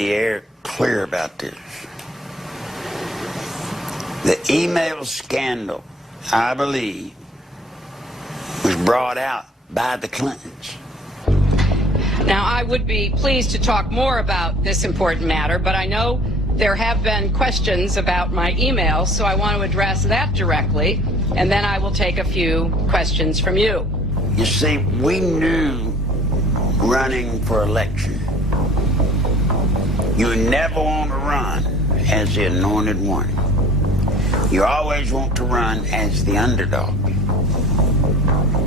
the air clear about this. The email scandal, I believe, was brought out by the Clintons. Now, I would be pleased to talk more about this important matter, but I know there have been questions about my email, so I want to address that directly, and then I will take a few questions from you. You see, we knew running for election, you never want to run as the anointed one. You always want to run as the underdog.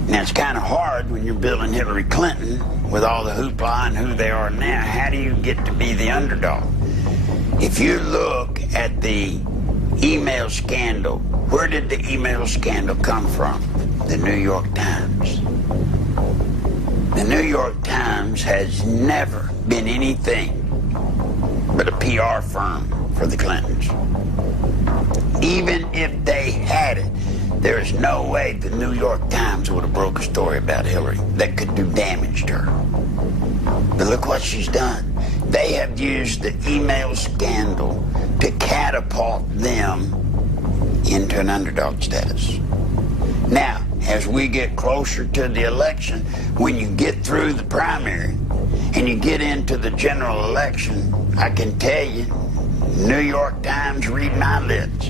Now, it's kind of hard when you're building Hillary Clinton with all the hoopla and who they are now. How do you get to be the underdog? If you look at the email scandal, where did the email scandal come from? The New York Times. The New York Times has never been anything but a PR firm for the Clintons. Even if they had it, there is no way the New York Times would have broke a story about Hillary that could do damage to her. But look what she's done. They have used the email scandal to catapult them into an underdog status. Now, as we get closer to the election, when you get through the primary and you get into the general election, I can tell you, New York Times, read my lips.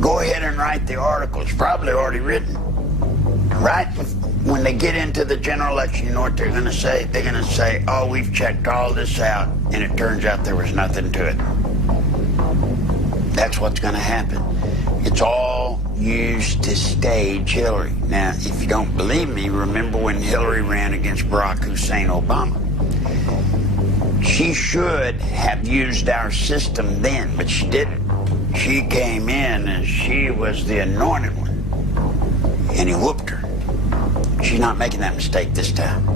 Go ahead and write the article. It's probably already written. Right when they get into the general election, you know what they're going to say? They're going to say, oh, we've checked all this out, and it turns out there was nothing to it. That's what's going to happen. It's all used to stage Hillary. Now, if you don't believe me, remember when Hillary ran against Barack Hussein Obama. She should have used our system then, but she didn't. She came in and she was the anointed one, and he whooped her. She's not making that mistake this time.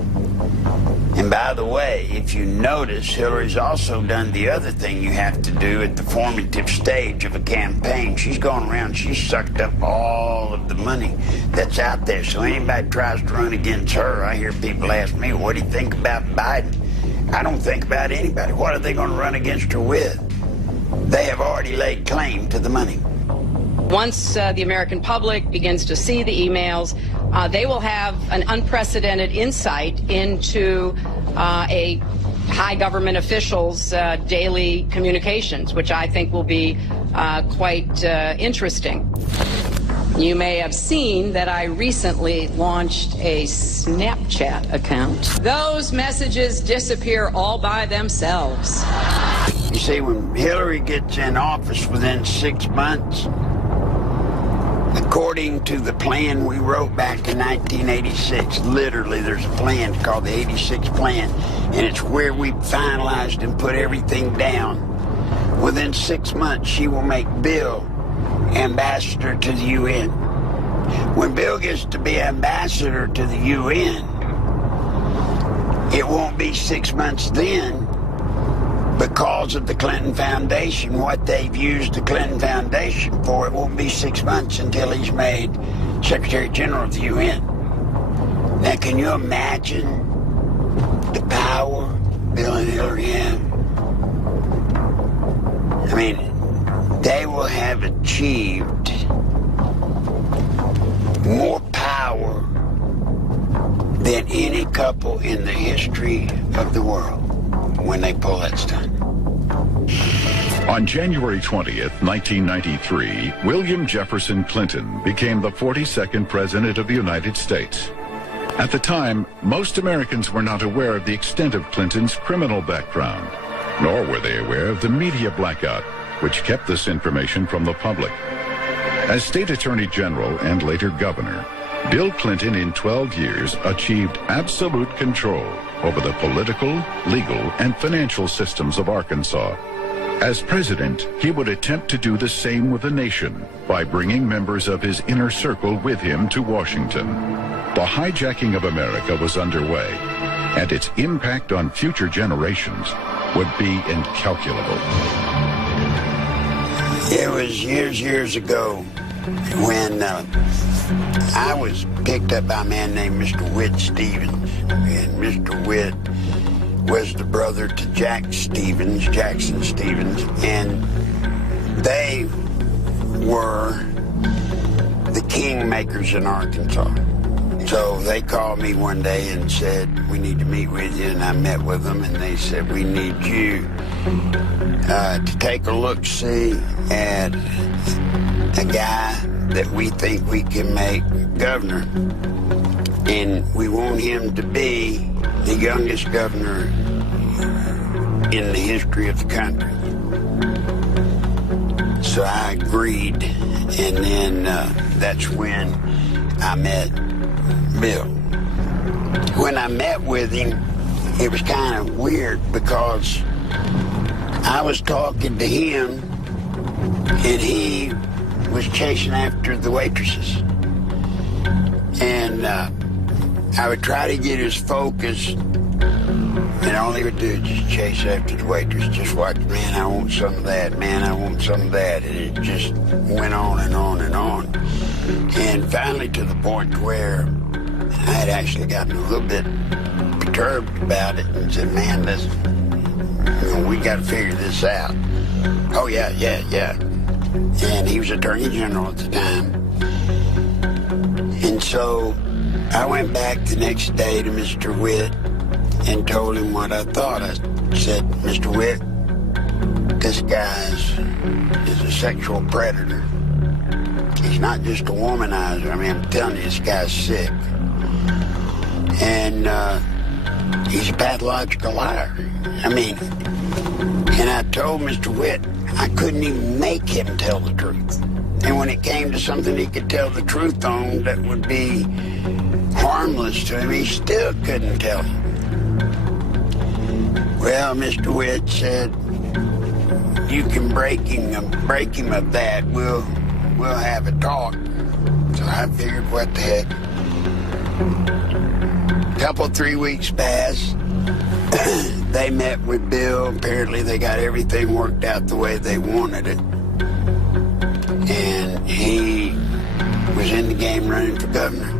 And by the way, if you notice, Hillary's also done the other thing you have to do at the formative stage of a campaign. She's gone around, she's sucked up all of the money that's out there. So anybody tries to run against her, I hear people ask me, what do you think about Biden? I don't think about anybody. What are they going to run against her with? They have already laid claim to the money. Once the American public begins to see the emails, they will have an unprecedented insight into a high government official's daily communications, which I think will be quite interesting. You may have seen that I recently launched a Snapchat account. Those messages disappear all by themselves. You see, when Hillary gets in office within 6 months, according to the plan we wrote back in 1986, literally there's a plan called the 86 Plan, and it's where we finalized and put everything down. Within 6 months, she will make Bill ambassador to the UN. When Bill gets to be ambassador to the UN, it won't be 6 months then because of the Clinton Foundation, what they've used the Clinton Foundation for. It won't be 6 months until he's made Secretary General of the UN. Now, can you imagine the power Bill and Hillary have? I mean, they will have achieved more power than any couple in the history of the world when they pull that stunt. On January 20th, 1993, William Jefferson Clinton became the 42nd President of the United States. At the time, most Americans were not aware of the extent of Clinton's criminal background, nor were they aware of the media blackout, which kept this information from the public. As State Attorney General and later Governor, Bill Clinton in 12 years achieved absolute control over the political, legal, and financial systems of Arkansas. As president, he would attempt to do the same with the nation by bringing members of his inner circle with him to Washington. The hijacking of America was underway, and its impact on future generations would be incalculable. It was years ago when I was picked up by a man named Mr. Whit Stevens. And Mr. Whit was the brother to Jackson Stevens, and they were the kingmakers in Arkansas. So they called me one day and said, we need to meet with you, and I met with them, and they said, we need you to take a look-see at a guy that we think we can make governor, and we want him to be the youngest governor in the history of the country. So I agreed, and then that's when I met Bill. When I met with him, it was kind of weird because I was talking to him and he was chasing after the waitresses. And I would try to get his focus, and all he would do is just chase after the waitress. Just watch, man, I want some of that, man, I want some of that. And it just went on and on and on. And finally to the point where I had actually gotten a little bit perturbed about it and said, man, listen, we got to figure this out. Oh, yeah. And he was Attorney General at the time. And so I went back the next day to Mr. Witt and told him what I thought. I said, Mr. Witt, this guy is a sexual predator. He's not just a womanizer. I mean, I'm telling you, this guy's sick. And he's a pathological liar. I mean, and I told Mr. Witt I couldn't even make him tell the truth. And when it came to something he could tell the truth on that would be harmless to him, he still couldn't tell him. Well, Mr. Witt said, you can break him of that. We'll have a talk. So I figured, what the heck. Couple, 3 weeks passed. They met with Bill. Apparently they got everything worked out the way they wanted it. And he was in the game running for governor.